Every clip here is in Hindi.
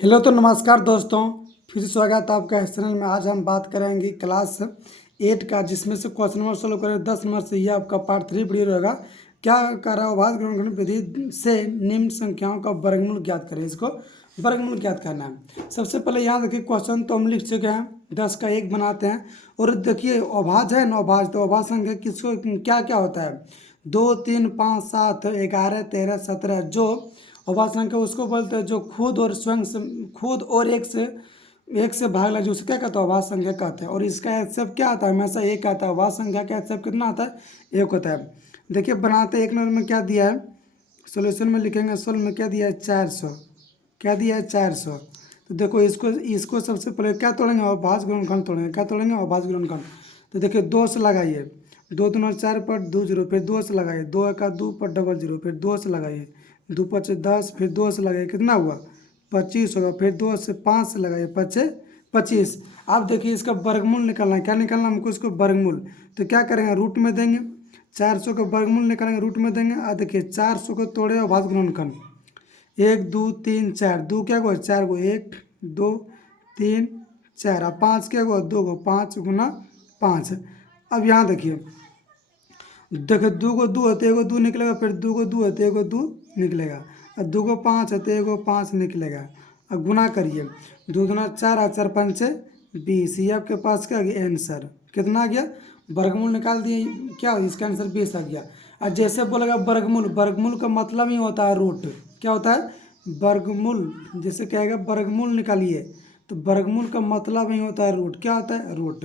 हेलो तो नमस्कार दोस्तों, फिर स्वागत है आपका इस चैनल में। आज हम बात करेंगे क्लास 8 का, जिसमें से क्वेश्चन नंबर सोल्व करें 10 नंबर से। यह आपका पार्ट 3 वीडियो रहेगा। क्या कर रहा है, अभाज्य गुणनखंड विधि से निम्न संख्याओं का वर्गमूल ज्ञात करें। इसको वर्गमूल ज्ञात करना है। सबसे पहले यहाँ देखिए, क्वेश्चन तो हम लिख चुके हैं, 10 का 1 बनाते हैं। और देखिए अभाज्य है ना, अभाज्य तो अभाज्य संख्या किसको क्या क्या होता है, 2 3 5 7 11 13 17। जो अभाज्य संख्या उसको बोलते हैं जो खुद और स्वयं से, खुद और एक से भाग लगे, उसे क्या कहते हैं, अभाज्य संख्या कहते हैं। और इसका एचसीएफ क्या आता है, हमेशा एक आता है। अभाज्य संख्या का एचसीएफ कितना आता है, एक होता है। देखिए बनाते, 1 नंबर में क्या दिया है, सोल्यूशन में लिखेंगे। सोल्व में क्या दिया है, 400। क्या दिया है, 400। तो देखो इसको सबसे पहले क्या तोड़ेंगे, अभाज्य गुणनखंड तोड़ेंगे। क्या तोड़ेंगे, अभाज्य गुणनखंड। तो देखिए 2 से लगाइए, 2 दूना 4 पर 2 0, फिर 2 से लगाइए, 2 1 2 पर 0 0, फिर 2 से लगाइए, 2 5 10, फिर 2 से लगाइए, कितना हुआ 25 होगा। फिर 2 से 5 से लगाइए, 25। आप देखिए इसका वर्गमूल निकालना है। क्या निकालना है हमको, इसको वर्गमूल। तो क्या करेंगे, रूट में देंगे। 400 का वर्गमूल निकालेंगे, रूट में देंगे। और देखिए 400 को तोड़े अभाज्य गुणनखंड, 1 2 3 4, 2 क्या गो 4 गो, 1 2 3 4, और 5 क्या गो 2 गो, 5 गुना 5। अब यहाँ देखिए, देखो 2 को 2 होते 1 को 2 निकलेगा, फिर 2 को 2 होते 1 को 2 निकलेगा, और 2 को 5 होते 1 को 5 निकलेगा। और गुना करिए, 2 दूना 4 और 4 पंचे 20। ये आपके पास क्या आ गया आंसर, कितना आ गया, वर्गमूल निकाल दिए। क्या इसका आंसर 20 आ गया। और जैसे बोलेगा वर्गमूल, वर्गमूल का मतलब ही होता है रूट। क्या होता है, वर्गमूल। जैसे कहेगा वर्गमूल निकालिए, तो वर्गमूल का मतलब ही होता है रूट। क्या होता है, रूट।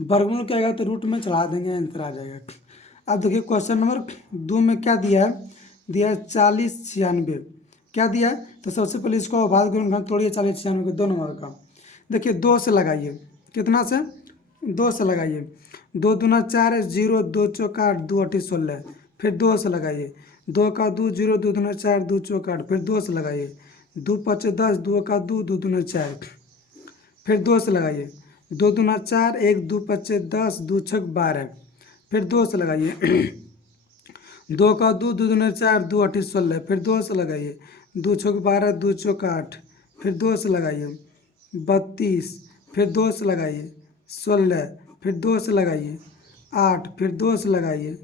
वर्गमूल कहेगा तो रूट में चढ़ा देंगे, आंसर आ जाएगा। अब देखिए क्वेश्चन नंबर 2 में क्या दिया है, दिया है 40 96। क्या दिया है, तो सबसे पहले इसको अभाज्य गुणनखंड तोड़िए 40 96 के 2 नंबर का। देखिए 2 से लगाइए, कितना से, 2 से लगाइए। 2 दूना 4 0, 2 चौका 8, 2 8 16। फिर 2 से लगाइए, 2 का 2 0, 2 दूना 4, 2 चौका 8। फिर 2 से लगाइए, 2 5 10, 2 का 2, 2 दूना 4। फिर 2 से लगाइए, 2 दूना 4, 1 2 5 10, 2 6 12। फिर 2 से लगाइए, 2 का 2, 2 दूना 4, 2 8 16। फिर 2 से लगाइए, 2 छक 12, 2 चौक 8। फिर 2 से लगाइए 32। फिर 2 से लगाइए 16। फिर 2 से लगाइए 8। फिर 2 से लगाइए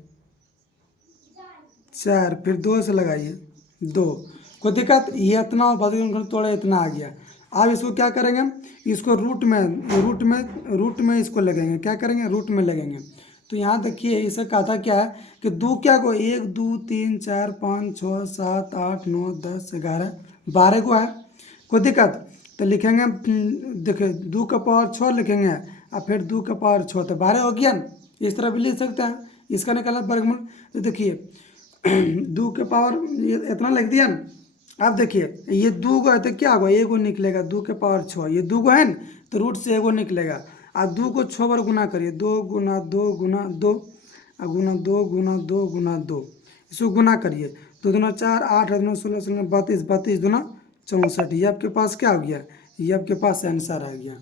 4। फिर 2 से लगाइए 2। कोई दिक्कत, ये इतना अभाज्य तोड़े इतना आ गया। अब इसको क्या करेंगे, इसको रूट में इसको लगेंगे। क्या करेंगे, रूट में लगेंगे। तो यहाँ देखिए इसे कहा था क्या है कि 2 क्या को 1 2 3 4 5 6 7 8 9 10 11 12 को है। कोई दिक्कत, तो लिखेंगे देखिए 2 का पावर 6 लिखेंगे, और फिर 2 का पावर 6, तो 12 हो गया ना। इस तरह भी लिख सकते हैं, इसका निकालना वर्गमूल। तो देखिए 2 के पावर ये इतना लिख दिया ना। अब देखिए ये 2 को है तो क्या होगा, एगो निकलेगा, 2 के पावर 6। ये 2 को है ना, तो रूट से एगो निकलेगा। और 2 को 6 बार गुना करिए, 2 गुना 2 गुना 2, और गुना 2 गुना 2 गुना 2। इसको गुना करिए, 2 दूना 4, 8 दूना 16 16 32, 32 दूना 64। ये आपके पास क्या हो गया, ये आपके पास आंसर आ गया।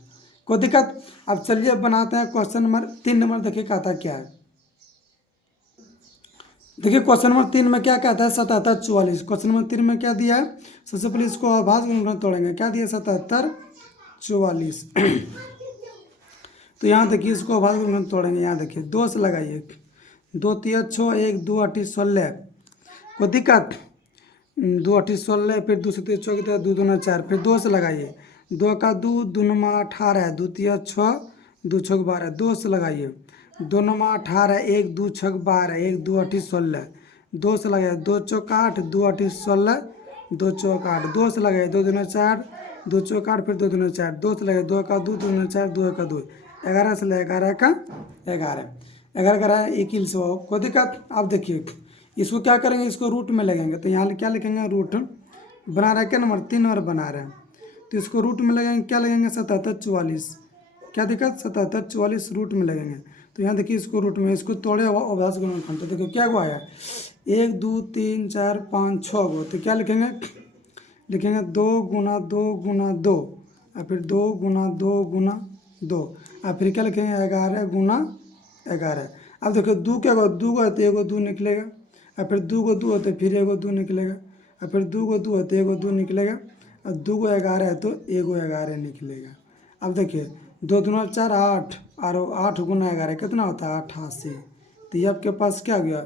कोई दिक्कत। अब चलिए बनाते हैं क्वेश्चन नंबर 3 नंबर। देखिए कहता क्या है, देखिए क्वेश्चन नंबर 3 में क्या कहता है, 77 44। क्वेश्चन नंबर 3 में क्या दिया है, सबसे पहले इसको अभाज्य गुणनखंड तोड़ेंगे। क्या दिया, 77 44। तो यहाँ देखिए इसको अभाज्य गुणनखंड तोड़ेंगे। यहाँ देखिए 2 से लगाइए, 2 3 6, 1 2 8 16। कोई दिक्कत, 2 8 16। फिर 2 से 3 6 2 दूना 4। फिर 2 से लगाइए, 2 का 2 2 नमा 18, 2 3 6, 2 6 12। 2 से लगाइए, 2 नमा 18, 1 2 6 12, 1 2 8 16। 2 से लगाइए, 2 चौक 8, 2 8 16, 2 चौक 8। 2 से लगाइए, 2 दूना 4, 2 चौक 8। फिर 2 दूना 4। 2 से लगाइए, 2 का 2 2 दूना 4, 2 का 2। 11 से लगे 11 का 11, 11 11 21 100। कोई दिक्कत। आप देखिए इसको क्या करेंगे, इसको रूट में लगेंगे। तो यहाँ क्या लिखेंगे, रूट बना रहा है क्या नंबर 3 और बना रहे हैं, तो इसको रूट में लगेंगे। क्या लगेंगे, 77 44। क्या दिक्कत, 77 44 रूट में लगेंगे। तो यहाँ देखिए इसको रूट में, इसको तोड़े अभाज्य गुणनखंड। तो देखिए क्या हुआ है, 1 2 3 4 5 6 गो। तो क्या लिखेंगे, लिखेंगे 2 गुना 2 गुना 2, और फिर 2 गुना 2 गुना 2, और फिर क्या लिखेंगे 11 गुना 11। अब देखो 2 क्या होगा, 2 को होते 1 को 2 निकलेगा, और फिर 2 को 2 होते फिर 1 को 2 निकलेगा, और फिर 2 को 2 होते 1 को 2 निकलेगा, और 2 को 11 है तो 1 को 11 निकलेगा। अब देखिए 2 दूना 4 8 और 8 गुना 11 कितना होता है 88। तो ये आपके पास क्या आ गया,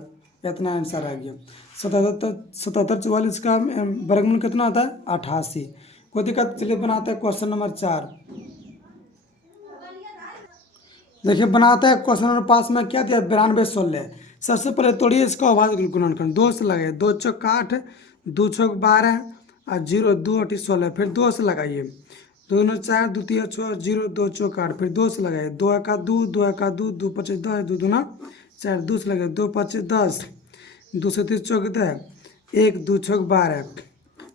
इतना आंसर आ गया। 77 का वर्गमूल कितना होता है 88। कोई दिक्कत, चलिए बनाते हैं क्वेश्चन नंबर 4। देखिए बनाते हैं क्वेश्चन नंबर 5 में क्या दिया 92 16। सबसे पहले तोड़िए इसका अभाज्य गुणनखंड। 2 से लगाइए, 2 चौक 8, 2 चौक 12 और 0 2 8 16। फिर 2 से लगाइए, 2 दूना 4, 2 तिया 6, 0 2 चौक 8। फिर 2 से लगाइए, 2 एका 2, 2 एका 2, 2 पचे 10, 2 दूना 4, 2 से लगाइए, 2 पचे 10, 2 से 3 चौक 10, 1 2 चौक 12।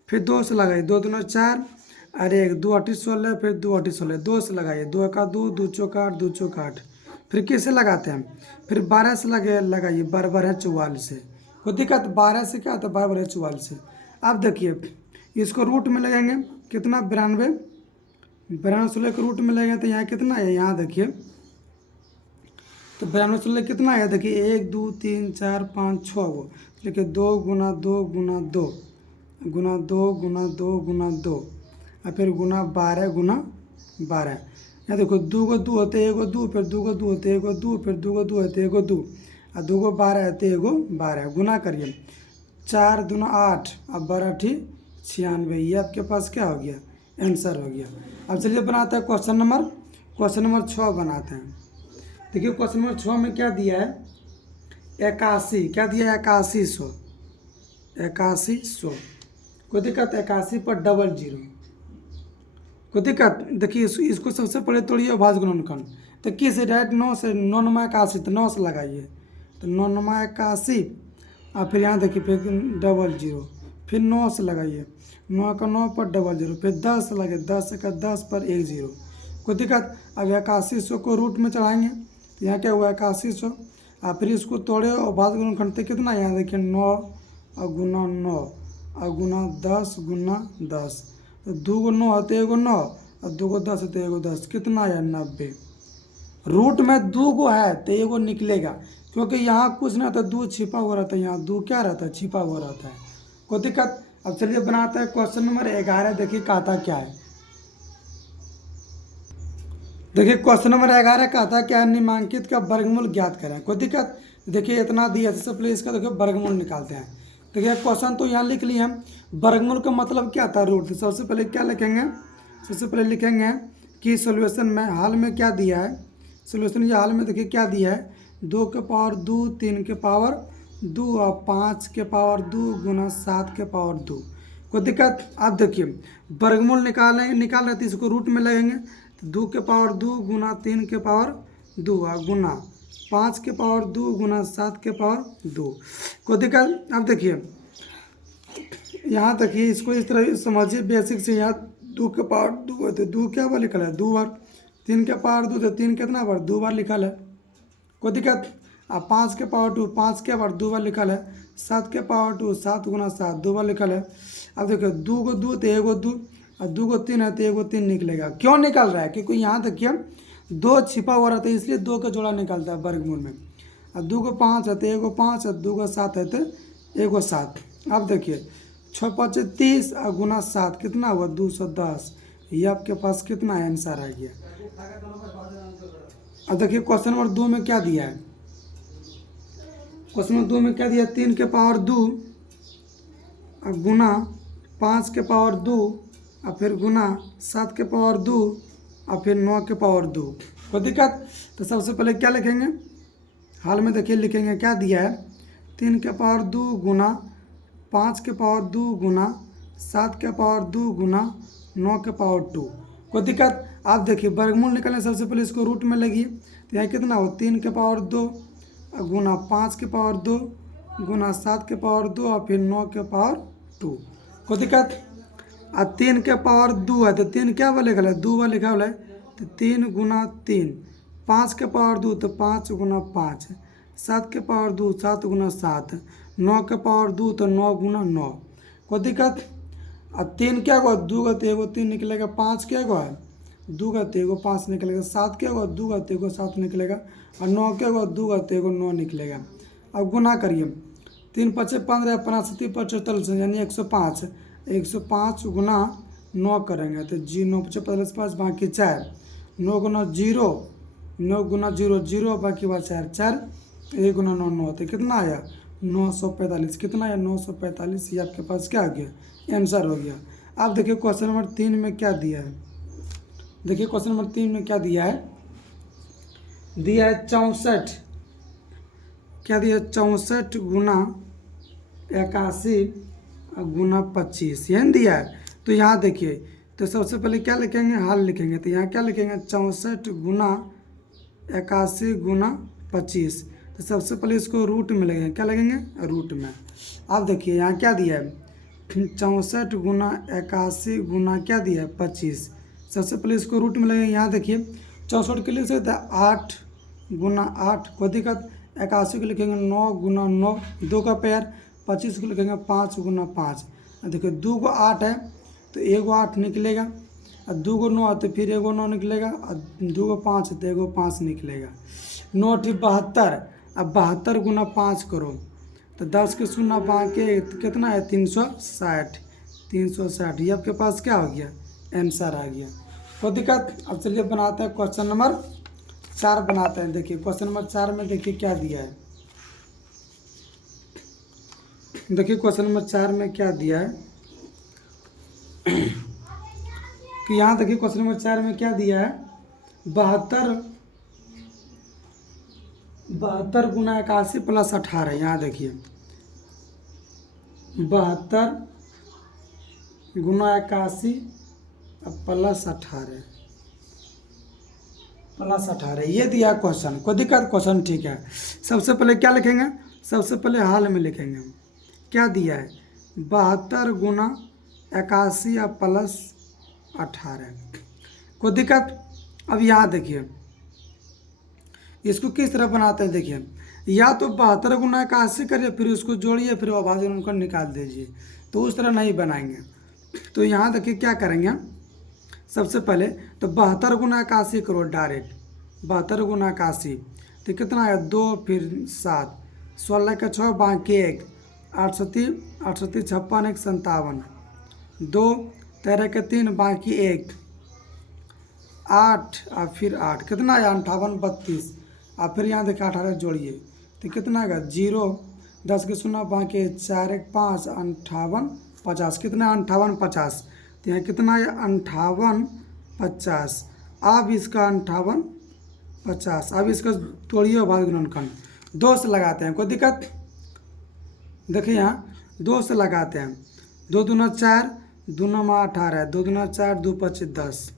फिर 2 से लगाइए, 2 दूना 4 और 1 2 8 16। फिर 2 8 16, 2 से लगाइए, 2 एका 2, 2 चौक 8, 2 चौक 8। फिर किससे लगाते हैं, फिर 12 से लगाइए, 12 12 44 से। कोई दिक्कत, 12 से क्या होता है 12 12 44 से। अब देखिए इसको रूट में लगाएंगे, कितना 92, 92 16 के रूट में लगेगा तो यहाँ कितना है, यहाँ देखिए तो 92 16 कितना है, देखिए 1 2 3 4 5 6 गो, देखिए 2 गुना 2 गुना 2 गुना 2 गुना 2 गुना 2 और फिर गुना 12 गुना 12। यहाँ देखो 2 को 2 होते 1 को 2, फिर 2 को 2 होते 1 को 2, फिर 2 को 2 होते 1 को 2 और 2 को 12 होते 1 को 12। गुना करिए, 4 दूना 8 और 12 ठीक 96। ये आपके पास क्या हो गया, आंसर हो गया। अब चलिए बनाते हैं क्वेश्चन नंबर 6 बनाते हैं। देखिए क्वेश्चन नंबर 6 में क्या दिया है 81, क्या दिया है 8100, 8100। कोई दिक्कत, 81 पर 00। कोई दिक्कत, देखिए इसको सबसे पहले तोड़िए अभाज्य गुणनखंड। तो किस डायरेक्ट 9 से, 9 9 81, तो 9 से लगाइए, तो 9 9 81 और फिर यहाँ देखिए फिर 00। फिर 9 से लगाइए, 9 का 9 पर 00। फिर 10 से लगाइए, 10 का 10 पर 1 0। कोई दिक्कत। अब 8100 को रूट में चढ़ाएंगे तो यहाँ क्या हुआ 8100 और फिर इसको तोड़े और अभाज्य गुणनखंड से कितना, यहाँ देखिए 9 और गुना 9 और गुना 10 गुना 10। तो 2 को 9 होते 1 को 9 और 2 को 10 होते 1 को 10, कितना है 90। रूट में 2 को है तो 1 को निकलेगा, क्योंकि यहाँ कुछ ना तो 2 छिपा हुआ रहता है, यहाँ 2 क्या रहता है छिपा हुआ रहता है। कोई दिक्कत। अब चलिए बनाते हैं क्वेश्चन नंबर 11। देखिए कहता क्या है, देखिए क्वेश्चन नंबर 11 कहता क्या है, निम्नांकित का वर्गमूल ज्ञात करें। कोई दिक्कत, देखिए इतना दिया, सबसे पहले इसका देखिए वर्गमूल निकालते हैं। देखिए क्वेश्चन तो यहाँ लिख लिए हम, वर्गमूल का मतलब क्या था रूट। सबसे पहले क्या लिखेंगे, सबसे पहले लिखेंगे कि सॉल्यूशन में हाल में क्या दिया है, सॉल्यूशन ये हाल में देखिए क्या दिया है 2 के पावर 2, 3 के पावर 2 और 5 के पावर 2 गुना 7 के पावर 2। कोई दिक्कत। आप देखिए वर्गमूल निकाल रहे थे, इसको रूट में लगेंगे तो 2 के पावर 2 गुना 3 के पावर 2 और गुना 5 के पावर 2 गुना 7 के पावर 2। कोई दिक्कत। अब देखिए यहाँ देखिए इसको इस तरह समझिए बेसिक से, यहाँ 2 के पावर 2 होते 2 क्या बार लिखल है 2 बार, 3 के पावर 2 तो 3 कितना बार 2 बार लिखल है। कोई दिक्कत। अब 5 के पावर 2 5 के बार 2 बार लिखल है, 7 के पावर 2 7 गुना 7 2 बार लिखल है। अब देखिए 2 को 2 तो 1 को 2 और 2 को 3 है तो 1 को 3 निकलेगा। क्यों निकल रहा है, क्योंकि यहाँ देखिए 2 छिपा हुआ रहता है, इसलिए 2 का जोड़ा निकलता है वर्गमूल में। अब 2 को 5 है तो 1 को 5 है, 2 को 7 है तो 1 को 7। अब देखिए 6 5 30 और गुना 7 कितना हुआ 210। ये आपके पास कितना आंसर आ गया। अब देखिए क्वेश्चन नंबर 2 में क्या दिया है, क्वेश्चन नंबर 2 में क्या दिया 3 के पावर 2 और गुना 5 के पावर 2 और फिर गुना 7 के पावर 2 और फिर 9 के पावर 2। कोई दिक्कत। तो सबसे पहले क्या लिखेंगे, हाल में देखिए लिखेंगे क्या दिया है 3 के पावर 2 गुना 5 के पावर 2 गुना 7 के पावर 2 गुना 9 के पावर 2। कोई दिक्कत। आप देखिए वर्गमूल निकलने सबसे पहले इसको रूट में लगिए तो यहाँ कितना हो 3 के पावर 2 गुना 5 के पावर 2 गुना 7 के पावर 2 और फिर 9 के पावर 2। कोई दिक्कत। और 3 के पावर 2 है तो 3 क्या बार लिखा है 2 बार लिखा हुआ है तो 3 गुना 3, 5 के पावर 2 तो 5 गुना 5, 7 के पावर 2 7 गुना 7, 9 के पावर 2 तो 9 गुना 9। कोई दिक्कत। और 3 क्या हुआ 2 का 3 निकलेगा, 5 क्या हुआ 2 का 5 निकलेगा, 7 क्या हुआ 2 का 7 निकलेगा और 9 क्या हुआ 2 का 9 निकलेगा। अब गुना करिए 3 5 15 50 45 यानी 105, 105 गुना 9 करेंगे तो जी 9 5 45 5 बाकी 4, 9 गुना 0, 9 गुना 0 0 बाकी बात 4 4, 1 गुना 9 9, तो कितना आया 945। कितना आया 945, ये आपके पास क्या आ गया आंसर हो गया। अब देखिए क्वेश्चन नंबर 3 में क्या दिया है। देखिए क्वेश्चन नंबर 3 में क्या दिया है, दिया है 64, क्या दिया 64 गुना 81 गुना 25, यही दिया है। तो यहाँ देखिए, तो सबसे पहले क्या लिखेंगे, हल लिखेंगे। तो यहाँ क्या लिखेंगे 64 गुना 81 गुना 25। तो सबसे पहले इसको रूट में लगेंगे, क्या लगेंगे रूट में। अब देखिए यहाँ क्या दिया है 64 गुना 81 गुना क्या दिया है 25। सबसे पहले इसको रूट में लगेंगे। यहाँ देखिए 64 के लिए से 8 गुना 8, कोई दिक्कत। 81 को लिखेंगे 9 गुना 9, 2 का पेयर। 25 को लिखेंगे 5 गुना 5। देखिए 2 को 8 है तो 1 को 8 निकलेगा, और 2 को 9 है तो फिर 1 को 9 निकलेगा, और 2 को 5 है तो 1 को 5 निकलेगा। 9 ठीक 72। अब 72 गुना 5 करो तो 10 के शून्य बाकी कितना है 360, 360, ये आपके पास क्या हो गया आंसर आ गया। कोई दिक्कत। अब चलिए बनाते हैं क्वेश्चन नंबर 4 बनाते हैं। देखिए क्वेश्चन नंबर 4 में देखिए क्या दिया है। देखिए क्वेश्चन नंबर 4 में क्या दिया है कि यहाँ देखिए क्वेश्चन नंबर 4 में क्या दिया है 72 गुना 81 प्लस 18। यहाँ देखिए 72 गुना 81 प्लस 18 ये दिया क्वेश्चन। कोई दिक्कत, क्वेश्चन ठीक है। सबसे पहले क्या लिखेंगे, सबसे पहले हाल में लिखेंगे। क्या दिया है 72 गुना 81 प्लस 18। कोई दिक्कत। अब यहाँ देखिए इसको किस तरह बनाते हैं। देखिए या तो 72 गुना 81 करिए फिर उसको जोड़िए फिर अभाज्य उनको निकाल दीजिए, तो उस तरह नहीं बनाएंगे। तो यहाँ देखिए क्या करेंगे, सबसे पहले तो 72 गुना 81 करो डायरेक्ट। 72 गुना 81 तो कितना है 2 फिर 7, 16 का 6 बाकी 1, 8 8 56 1 57, 2 13 के 3 बाकी 1, 8 और फिर 8 कितना है 58 32। और फिर यहाँ देखिए 18 जोड़िए तो कितना आएगा 0, 10 के शून्य बाकी 4 1 5 58 50, कितना 58 50। तो यहाँ कितना है 58 50। अब इसका 58 50, अब इसका तोड़िए भाग गुणनखंड 2 से लगाते हैं। कोई दिक्कत। देखिए यहाँ 2 से लगाते हैं, 2 दूना 4, 2 9 18, 2 दूना 4 2 25 10,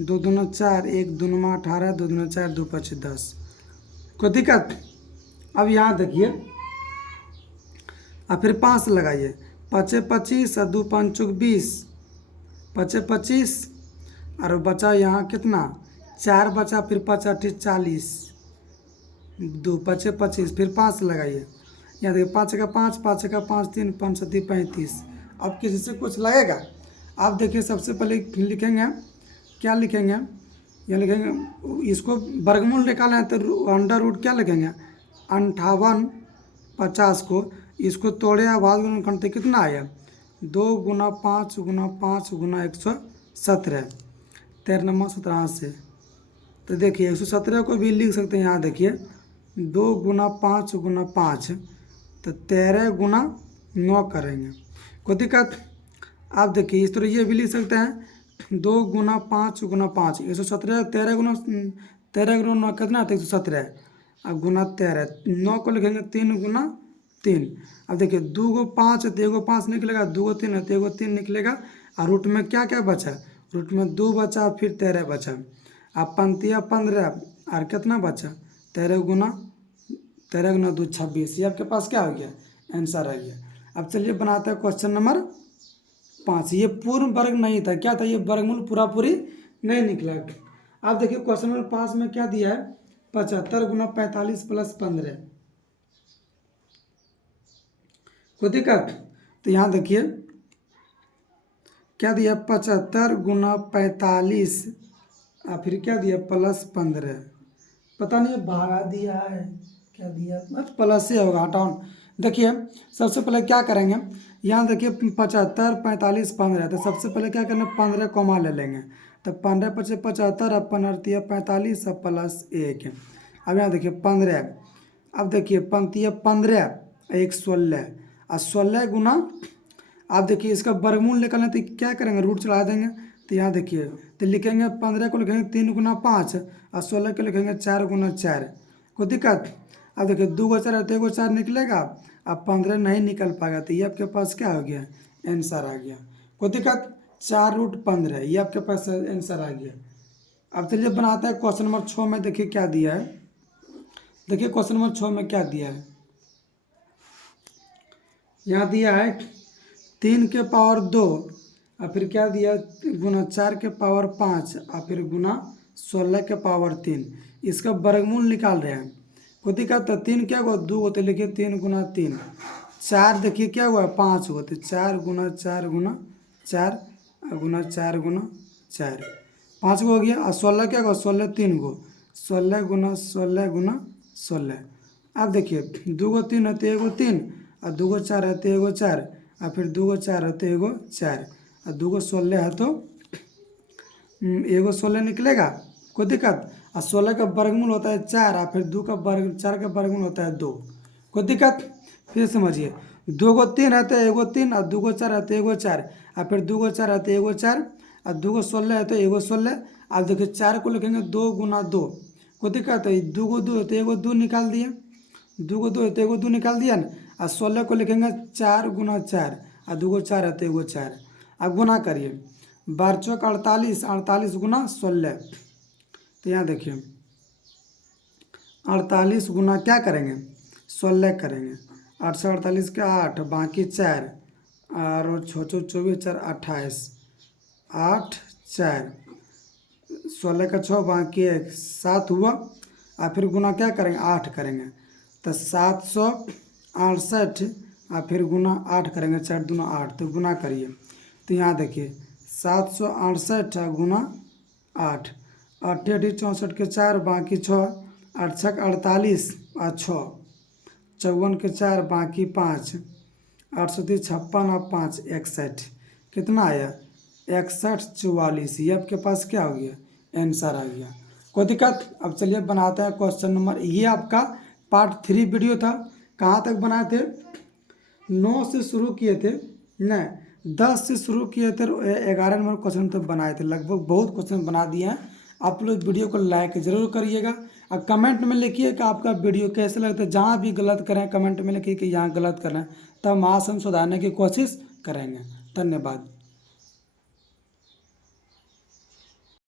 2 दूना 4 1 2 9 18, 2 दूना 4 2 25 10। कोई दिक्कत। अब यहाँ देखिए अब फिर 5 लगाइए, 5 25 और 2 5 20, 5 25 और बचा यहाँ कितना 4 बचा, फिर 5 8 40, 2 5 25 फिर 5 लगाइए। यहाँ देखिए 5 का 5 5 का 5 3 5 7 35। अब किसी से कुछ लगेगा। आप देखिए सबसे पहले लिखेंगे, क्या लिखेंगे, यहाँ लिखेंगे इसको वर्गमूल निकालना है तो अंडर रूट क्या लिखेंगे 58 50 को इसको तोड़े आवाज गुणनखंड कितना आया 2 गुना 5 गुना 5 गुना 117, 13 नंबर 17 से। तो देखिए 117 को भी लिख सकते हैं। यहाँ देखिए 2 गुना 5 गुना 5 तो 13 गुना 9 करेंगे। कोई दिक्कत। आप देखिए इस तरह ये भी लिख सकते हैं 2 गुना 5 गुना 5 117, 13 गुना 9 कितना था 117, अब गुना 13, 9 को लिखेंगे 3 गुना 3। अब देखिए 2 को 5 है तो 1 को 5 निकलेगा, 2 को 3 है तो 1 को 3 निकलेगा, और रूट में क्या क्या बचा, रूट में 2 बचा फिर 13 बचा। अब 15 और कितना बचा 13 गुना 2 26। ये आपके पास क्या हो गया आंसर आ गया। अब चलिए बनाते हैं क्वेश्चन नंबर 5। ये पूर्ण वर्ग नहीं था, क्या था ये वर्गमूल पूरा पूरी नहीं निकला। अब देखिए क्वेश्चन नंबर 5 में क्या दिया है 75 गुना 45 प्लस 15। कोई दिक्कत। तो यहाँ देखिए क्या दिया 75 गुना 45 और फिर क्या दिया प्लस 15, पता नहीं भागा दिया है क्या दिया, बस प्लस से होगा हटाओ। देखिए सबसे पहले क्या करेंगे यहाँ देखिए 75, 45, 15। तो सबसे पहले क्या करना, 15 कॉमा ले लेंगे। तो 15 पचे 75, अब 15 45, अब प्लस 1। अब यहाँ देखिए 15, अब देखिए पंक्ति 15 1 16, और 16 गुना, आप देखिए इसका वर्गमूल निकालना तो क्या करेंगे, रूट चला देंगे। तो यहाँ देखिए, तो लिखेंगे 15 को लिखेंगे 3 गुना 5, और 16 को लिखेंगे 4 गुना 4। कोई दिक्कत? अब देखिए 2 को 4 तो 1 4 निकलेगा। अब 15 नहीं निकल पाएगा, तो ये आपके पास क्या हो गया, आंसर आ गया। कोई दिक्कत? 4√15, ये आपके पास आंसर आ गया। अब चलिए बनाते हैं क्वेश्चन नंबर 6 में। देखिए क्या दिया है, देखिए क्वेश्चन नंबर 6 में क्या दिया है। यहाँ दिया है 3 के पावर 2, और फिर क्या दिया, गुना 4 के पावर 5, और फिर गुना 16 के पावर 3। इसका वर्गमूल निकाल रहे हैं। को दिक्कत? तो 3 क्या हुआ, 2 होते, लिखिए 3 गुना 3। 4 देखिए क्या हुआ, 5 होते, 4 गुना 4 गुना 4, गुना 4 गुना 4, 5 को हो गया। और 16 क्या हुआ, 16 3 को, 16 गुना 16 गुना 16। अब देखिए 2 को 3 होते 1 को 3, और 2 को 4 होते 1 को 4, और फिर 2 को 4 होते 1 को 4, और 2 को 16 है तो 1 को 16 निकलेगा। कोई दिक्कत? और 16 का वर्गमूल होता है 4, और फिर 4 का वर्गमूल होता है 2। कोई दिक्कत? फिर समझिए, 2 को 3 है तो 1 को 3, और 2 को 4 है तो 1 को 4, और फिर 2 को 4 है तो 1 को 4, और 2 को 16 है तो 1 को 16। अब देखिए 4 को लिखेंगे 2 गुना 2। कोई दिक्कत है? 2 को 2 है तो 1 को 2 निकाल दिए, 2 को 2 है तो 1 को 2 निकाल दिया ना। और 16 को लिखेंगे 4 गुना 4, और 2 को 4 है तो 1 को 4। अब गुना करिए, 12 चौक 48, 48 गुना 16। तो यहाँ देखिए 48 गुना क्या करेंगे, 16 करेंगे। 8 से 48 का 8, बाकी 4, और 6 24 4 28, 8 4, 16 का 6, बाकी 1 7 हुआ। और फिर गुना क्या करेंगे, 8 करेंगे। तो 768, और फिर गुना 8 करेंगे, 4 दूना 8, तो गुना करिए। तो यहाँ देखिए 768 गुना 8, 8 64 के 4, बाकी 6, 8 6 48, और 6 54 के 4, बाकी 5, 8 56 और 5 61, कितना आया, 61 44। ये आपके पास क्या हो गया, आंसर आ गया। कोई दिक्कत? अब चलिए बनाते हैं क्वेश्चन नंबर। ये आपका पार्ट 3 वीडियो था। कहाँ तक बनाए थे, 9 से शुरू किए थे, नहीं 10 से शुरू किए थे, 11 नंबर क्वेश्चन तक बनाए थे। लगभग बहुत क्वेश्चन बना दिए हैं। आप लोग वीडियो को लाइक जरूर करिएगा, और कमेंट में लिखिए कि आपका वीडियो कैसे लगता है। जहाँ भी गलत करें कमेंट में लिखिए कि यहाँ गलत कर रहे हैं, तब हम आसन सुधारने की कोशिश करेंगे। धन्यवाद।